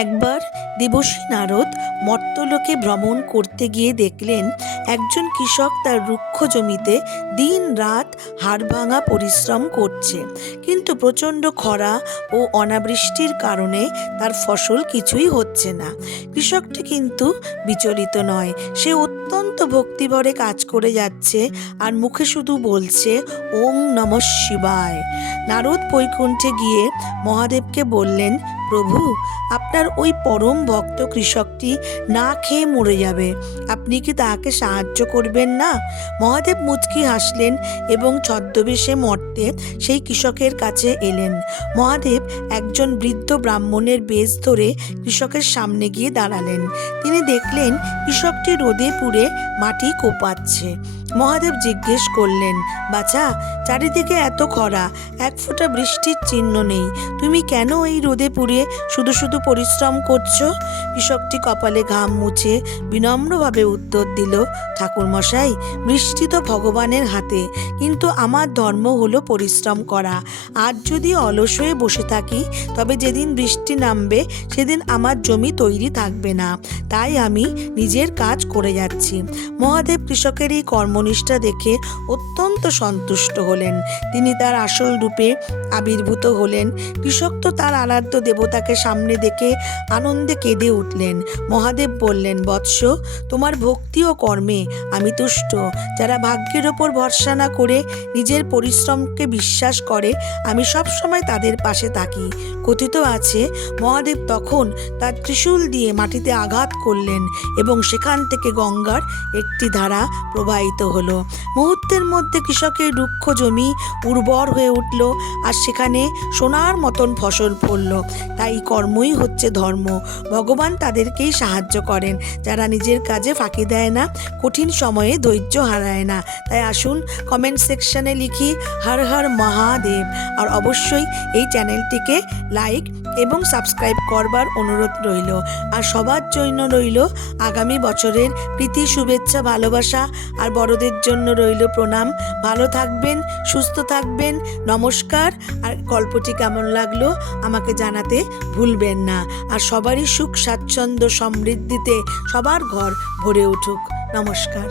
একবার দেবর্ষি নারদ মর্ত্যলোকে ভ্রমণ করতে গিয়ে দেখলেন একজন কৃষক তার রুক্ষ জমিতে দিন রাত হাড়ভাঙা পরিশ্রম করছে, কিন্তু প্রচণ্ড খরা ও অনাবৃষ্টির কারণে তার ফসল কিছুই হচ্ছে না। কৃষকটি কিন্তু বিচলিত নয়, সে অত্যন্ত ভক্তিভরে কাজ করে যাচ্ছে আর মুখে শুধু বলছে ওং নমঃ শিবায়। নারদ বৈকুণ্ঠে গিয়ে মহাদেবকে বললেন, প্রভু, আপনার ওই পরম ভক্ত কৃষকটি না খেয়ে মরে যাবে, আপনি কি তাকে সাহায্য করবেন না? মহাদেব মুচকি হাসলেন এবং ছদ্মবেশে মর্তে সেই কৃষকের কাছে এলেন। মহাদেব একজন বৃদ্ধ ব্রাহ্মণের বেশ ধরে কৃষকের সামনে গিয়ে দাঁড়ালেন। তিনি দেখলেন কৃষকটি রোদে পুড়ে মাটি কোপাচ্ছে। মহাদেব জিজ্ঞেস করলেন, বাছা, চারিদিকে এত খরা, এক ফোঁটা বৃষ্টির চিহ্ন নেই, তুমি কেন এই রোদে পুড়ে শুধু শুধু পরিশ্রম করছো? কৃষকটি কপালে ঘাম মুছে বিনম্রভাবে উত্তর দিল, ঠাকুরমশাই, বৃষ্টি তো ভগবানের হাতে, কিন্তু আমার ধর্ম হলো পরিশ্রম করা। আজ যদি অলস হয়ে বসে থাকি, তবে যেদিন বৃষ্টি নামবে সেদিন আমার জমি তৈরি থাকবে না, তাই আমি নিজের কাজ করে যাচ্ছি। মহাদেব কৃষকের এই কর্মনিষ্ঠা দেখে অত্যন্ত সন্তুষ্ট হলেন। তিনি তার আসল রূপে আবির্ভূত হলেন। কৃষক তো তার আরাধ্য দেবতাকে সামনে দেখে আনন্দে কেঁদে উঠলেন। মহাদেব বললেন, বৎস, তোমার ভক্তি ও কর্মে আমি তুষ্ট। যারা ভাগ্যের ওপর ভরসা না করে নিজের পরিশ্রমকে বিশ্বাস করে, আমি সব সময় তাদের পাশে থাকি। কথিত আছে, মহাদেব তখন তার ত্রিশূল দিয়ে মাটিতে আঘাত করলেন এবং সেখান থেকে গঙ্গার একটি ধারা প্রবাহিত হলো। মুহূর্তের মধ্যে কৃষকের রুক্ষ জমি উর্বর হয়ে উঠল আর সেখানে সোনার মতন ফসল ফলল। তাই কর্মই হচ্ছে ধর্ম। ভগবান তাদেরকেই সাহায্য করেন যারা নিজের কাজে ফাঁকি দেয় না, কঠিন সময়ে ধৈর্য হারায় না। তাই আসুন কমেন্ট সেকশনে লিখি হর হর মহাদেব, আর অবশ্যই এই চ্যানেলটিকে লাইক এবং সাবস্ক্রাইব করবার অনুরোধ রইল। আর সবার জন্য রইল আগামী বছরের প্রীতি, শুভেচ্ছা, ভালোবাসা, আর বড়দের জন্য রইল প্রণাম। ভালো থাকবেন, সুস্থ থাকবেন, নমস্কার। আর গল্পটি কেমন লাগলো আমাকে জানাতে ভুলবেন না। আর সবারই সুখ, স্বাচ্ছন্দ্য, সমৃদ্ধিতে সবার ঘর ভরে উঠুক। নমস্কার।